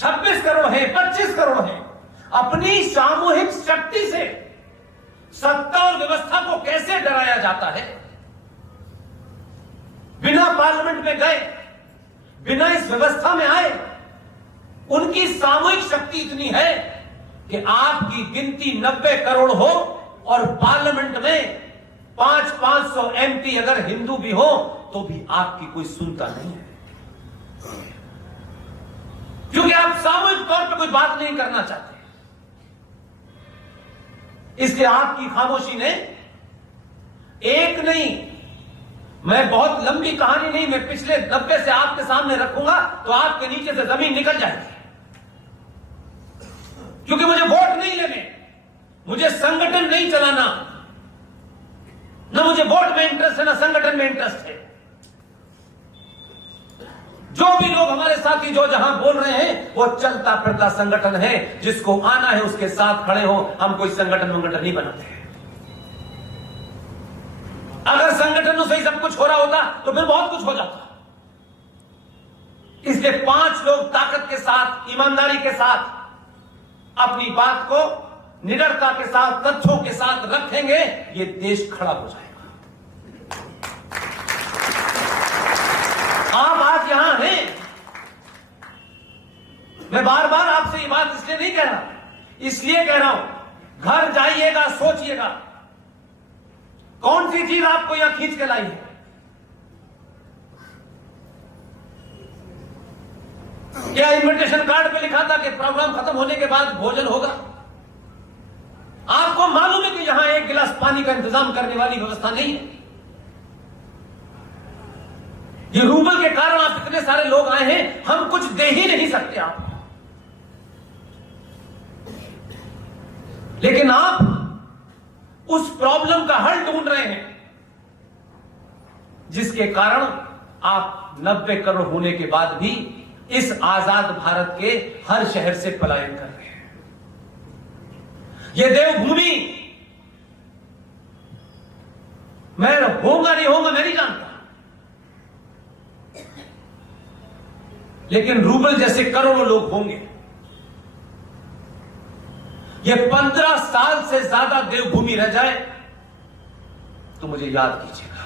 26 करोड़ है, 25 करोड़ है, अपनी सामूहिक शक्ति से सत्ता और व्यवस्था को कैसे डराया जाता है? बिना पार्लियामेंट में गए, बिना इस व्यवस्था में आए, उनकी सामूहिक शक्ति इतनी है कि आपकी गिनती 90 करोड़ हो और पार्लियामेंट में 500-500 MP अगर हिंदू भी हो तो भी आपकी कोई सुनता नहीं है, क्योंकि आप सामूहिक तौर पर कोई बात नहीं करना चाहते। इसलिए आपकी खामोशी ने एक नहीं, मैं बहुत लंबी कहानी नहीं, मैं पिछले 90 से आपके सामने रखूंगा तो आपके नीचे से जमीन निकल जाएगी, क्योंकि मुझे वोट नहीं लेने, मुझे संगठन नहीं चलाना, ना मुझे वोट में इंटरेस्ट है ना संगठन में इंटरेस्ट है। जो भी लोग हमारे साथी जो जहां बोल रहे हैं वो चलता फिरता संगठन है, जिसको आना है उसके साथ खड़े हो। हम कोई संगठन नहीं बनाते हैं। अगर संगठनों से ही सब कुछ हो रहा होता तो फिर बहुत कुछ हो जाता। इसलिए 5 लोग ताकत के साथ, ईमानदारी के साथ अपनी बात को निडरता के साथ, तथ्यों के साथ रखेंगे, ये देश खड़ा हो जाएगा। आप आज यहां हैं, मैं बार बार आपसे ये बात इसलिए नहीं कह रहा, इसलिए कह रहा हूं घर जाइएगा, सोचिएगा कौन सी चीज आपको यहां खींच के लाई है। क्या इनविटेशन कार्ड पे लिखा था कि प्रोग्राम खत्म होने के बाद भोजन होगा? आपको मालूम है कि यहां एक गिलास पानी का इंतजाम करने वाली व्यवस्था नहीं है। ये रूबल के कारण आप इतने सारे लोग आए हैं, हम कुछ दे ही नहीं सकते आपको, लेकिन आप उस प्रॉब्लम का हल ढूंढ रहे हैं जिसके कारण आप 90 करोड़ होने के बाद भी इस आजाद भारत के हर शहर से पलायन कर रहे हैं। यह देवभूमि मैं होगा नहीं होगा मैं नहीं जानता, लेकिन रूबल जैसे करोड़ों लोग होंगे। ये 15 साल से ज्यादा देवभूमि रह जाए तो मुझे याद कीजिएगा,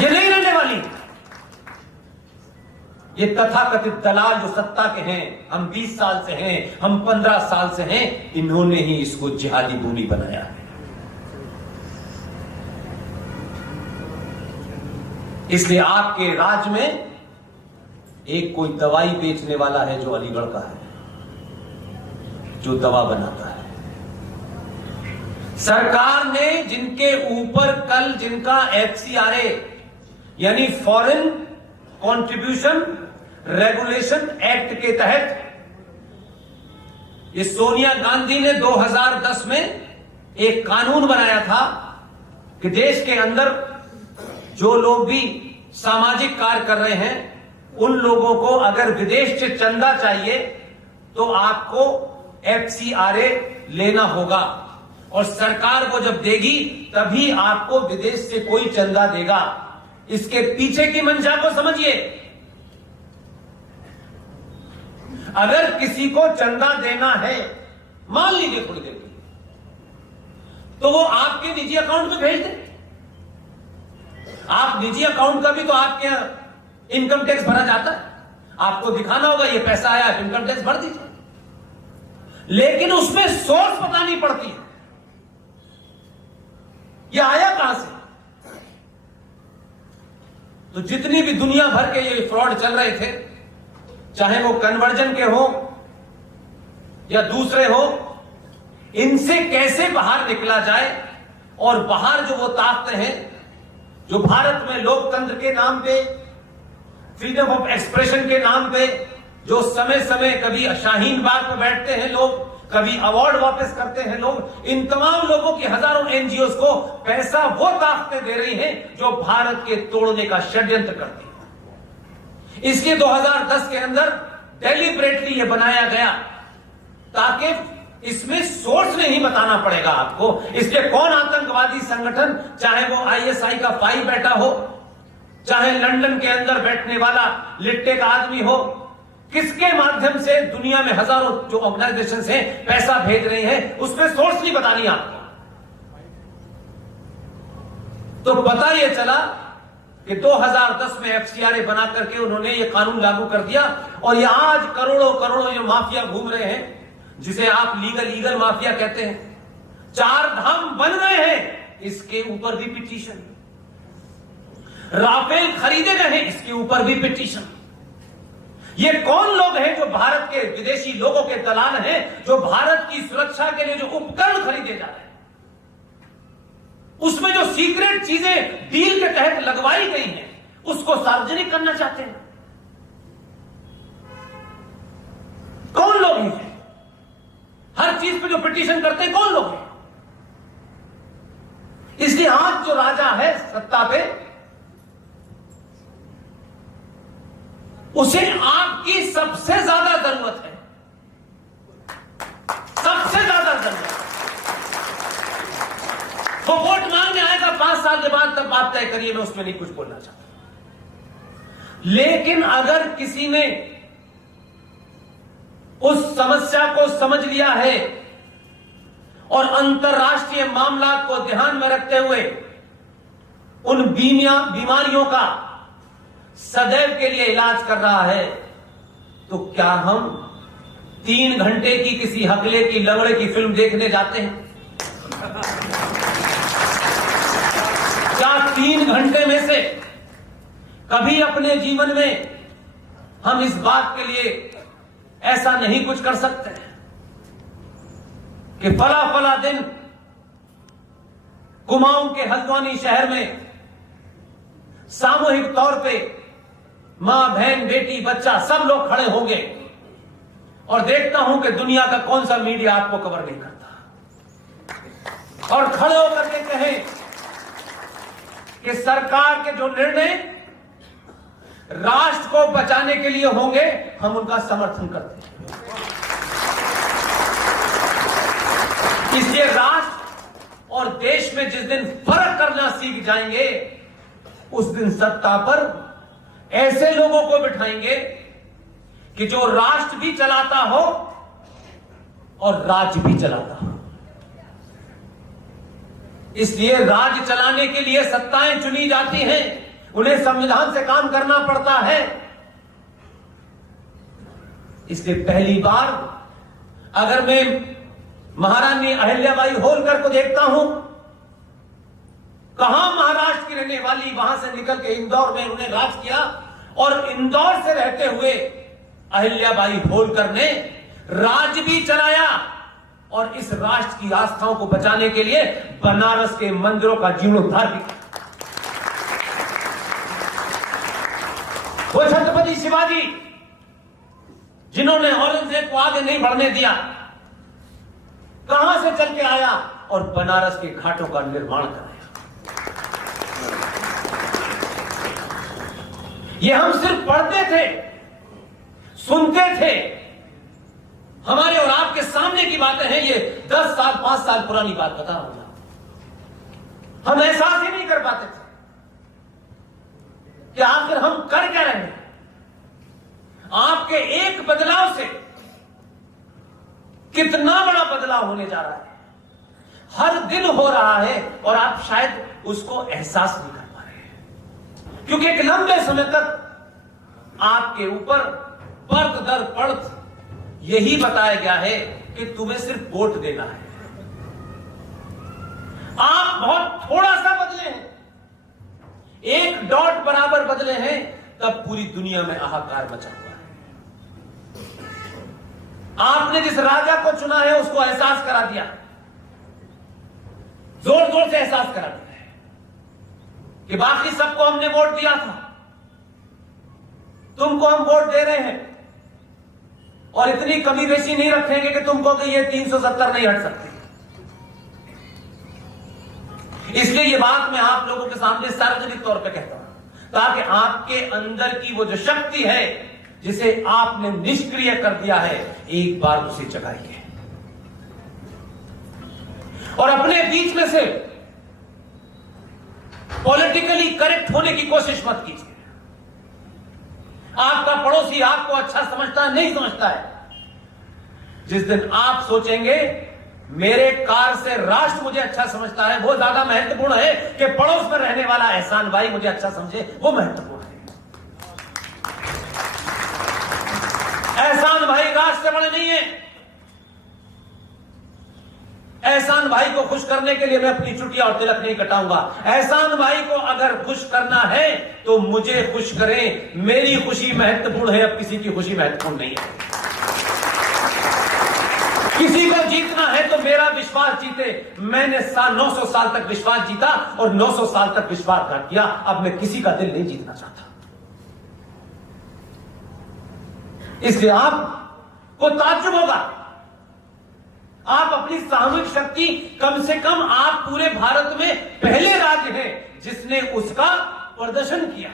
ये नहीं रहने वाली। ये तथाकथित दलाल जो सत्ता के हैं, हम 20 साल से हैं, हम 15 साल से हैं, इन्होंने ही इसको जिहादी भूमि बनाया है। इसलिए आपके राज्य में एक कोई दवाई बेचने वाला है जो अलीगढ़ का है, जो दवा बनाता है। सरकार ने जिनके ऊपर कल जिनका FCRA यानी फॉरेन कंट्रीब्यूशन रेगुलेशन एक्ट के तहत, ये सोनिया गांधी ने 2010 में एक कानून बनाया था कि देश के अंदर जो लोग भी सामाजिक कार्य कर रहे हैं उन लोगों को अगर विदेश से चंदा चाहिए तो आपको FCRA लेना होगा, और सरकार को जब देगी तभी आपको विदेश से कोई चंदा देगा। इसके पीछे की मंशा को समझिए। अगर किसी को चंदा देना है, मान लीजिए थोड़ी देर के लिए, तो वो आपके निजी अकाउंट में भेज दे। आप निजी अकाउंट का भी तो आपके यहां इनकम टैक्स भरा जाता है, आपको दिखाना होगा ये पैसा आया, इनकम टैक्स भर दीजिए। लेकिन उसमें सोर्स पता नहीं पड़ती है, ये आया कहां से। तो जितनी भी दुनिया भर के ये फ्रॉड चल रहे थे, चाहे वो कन्वर्जन के हो या दूसरे हो, इनसे कैसे बाहर निकला जाए। और बाहर जो वो ताकतें हैं जो भारत में लोकतंत्र के नाम पे, फ्रीडम ऑफ एक्सप्रेशन के नाम पे, जो समय समय कभी शाहीन बाग पर बैठते हैं लोग, कभी अवार्ड वापस करते हैं लोग, इन तमाम लोगों की हजारों NGOs को पैसा वो ताकतें दे रही हैं जो भारत के तोड़ने का षड्यंत्र करती हैं। इसलिए 2010 के अंदर डेलिब्रेटली ये बनाया गया ताकि इसमें सोर्स नहीं बताना पड़ेगा आपको। इसलिए कौन आतंकवादी संगठन, चाहे वो ISI का फाइल बैठा हो, चाहे लंदन के अंदर बैठने वाला लिट्टे का आदमी हो, किसके माध्यम से दुनिया में हजारों जो ऑर्गेनाइजेशन हैं पैसा भेज रही हैं, उसमें सोर्स नहीं बतानी आपको। तो पता यह चला कि 2010 में एफसीआरए बना करके उन्होंने ये कानून लागू कर दिया, और ये आज करोड़ों करोड़ों जो माफिया घूम रहे हैं, जिसे आप लीगल माफिया कहते हैं, 4 धाम बन रहे हैं, इसके ऊपर भी पिटीशन। राफेल खरीदे गए हैं, इसके ऊपर भी पिटीशन। ये कौन लोग हैं जो भारत के विदेशी लोगों के दलाल हैं, जो भारत की सुरक्षा के लिए जो उपकरण खरीदे जा रहे हैं, उसमें जो सीक्रेट चीजें डील के तहत लगवाई गई हैं, उसको सार्वजनिक करना चाहते हैं। कौन लोग हैं? हर चीज पे जो पिटीशन करते हैं, कौन लोग हैं? इसलिए आज जो राजा है सत्ता पे, उसे आपकी सबसे ज्यादा जरूरत है, सबसे ज्यादा जरूरत। वो वोट मांगने आएगा 5 साल के बाद, तब बात तय करिए, मैं उसमें नहीं कुछ बोलना चाहता। लेकिन अगर किसी ने उस समस्या को समझ लिया है और अंतर्राष्ट्रीय मामला को ध्यान में रखते हुए उन बीमारियों का सदैव के लिए इलाज कर रहा है, तो क्या हम 3 घंटे की किसी हकले की लंगड़े की फिल्म देखने जाते हैं? क्या 3 घंटे में से कभी अपने जीवन में हम इस बात के लिए ऐसा नहीं कुछ कर सकते कि फला फला दिन कुमाऊं के हल्द्वानी शहर में सामूहिक तौर पे मां, बहन, बेटी, बच्चा सब लोग खड़े होंगे, और देखता हूं कि दुनिया का कौन सा मीडिया आपको कवर नहीं करता, और खड़े होकर के कहें कि सरकार के जो निर्णय राष्ट्र को बचाने के लिए होंगे, हम उनका समर्थन करते हैं। इसलिए राष्ट्र और देश में जिस दिन फर्क करना सीख जाएंगे, उस दिन सत्ता पर ऐसे लोगों को बिठाएंगे कि जो राष्ट्र भी चलाता हो और राज्य भी चलाता हो। इसलिए राज्य चलाने के लिए सत्ताएं चुनी जाती हैं, उन्हें संविधान से काम करना पड़ता है। इसलिए पहली बार अगर मैं महारानी अहिल्याबाई होलकर को देखता हूं, कहां महाराष्ट्र की रहने वाली, वहां से निकल के इंदौर में उन्हें राज किया, और इंदौर से रहते हुए अहिल्याबाई होलकर ने राज्य भी चलाया, और इस राष्ट्र की आस्थाओं को बचाने के लिए बनारस के मंदिरों का जीर्णोद्धार भी किया। वो छत्रपति शिवाजी जिन्होंने औरंगजेब को आगे नहीं बढ़ने दिया, कहां से चल के आया और बनारस के घाटों का निर्माण कराया। ये हम सिर्फ पढ़ते थे, सुनते थे, हमारे और आपके सामने की बातें हैं। ये 10 साल 5 साल पुरानी बात बता रहा हूं, हम एहसास ही नहीं कर पाते थे कि आखिर हम कर क्या रहे हैं। आपके एक बदलाव से कितना बड़ा बदलाव होने जा रहा है, हर दिन हो रहा है, और आप शायद उसको एहसास नहीं कर पा रहे हैं, क्योंकि एक लंबे समय तक आपके ऊपर परत दर परत यही बताया गया है कि तुम्हें सिर्फ वोट देना है। आप बहुत थोड़ा सा बदले हैं, 1 डॉट बराबर बदले हैं, तब पूरी दुनिया में हाहाकार मचा हुआ है। आपने जिस राजा को चुना है उसको एहसास करा दिया, जोर जोर से एहसास करा दिया है कि बाकी सबको हमने वोट दिया था, तुमको हम वोट दे रहे हैं, और इतनी कमी बेशी नहीं रखेंगे कि तुमको कि ये 370 नहीं हट सकती। इसलिए ये बात मैं आप लोगों के सामने सार्वजनिक तौर पे कहता हूं, ताकि आपके अंदर की वो जो शक्ति है जिसे आपने निष्क्रिय कर दिया है, एक बार उसे जगाइए, और अपने बीच में से पॉलिटिकली करेक्ट होने की कोशिश मत कीजिए। आपका पड़ोसी आपको अच्छा समझता है, नहीं समझता है। जिस दिन आप सोचेंगे मेरे कार से राष्ट्र मुझे अच्छा समझता है, वो ज्यादा महत्वपूर्ण है कि पड़ोस में रहने वाला एहसान भाई मुझे अच्छा समझे, वो महत्वपूर्ण है। एहसान भाई राष्ट्र से बड़े नहीं है। एहसान भाई को खुश करने के लिए मैं अपनी चुटिया और तिलक नहीं कटाऊंगा। एहसान भाई को अगर खुश करना है तो मुझे खुश करें, मेरी खुशी महत्वपूर्ण है, अब किसी की खुशी महत्वपूर्ण नहीं है। किसी को जीतना है तो मेरा विश्वास जीते। मैंने 900 साल तक विश्वास जीता और 900 साल तक विश्वासघात किया। अब मैं किसी का दिल नहीं जीतना चाहता। इसलिए आपको ताज्जुब होगा, आप अपनी सामूहिक शक्ति, कम से कम आप पूरे भारत में पहले राज्य हैं जिसने उसका प्रदर्शन किया।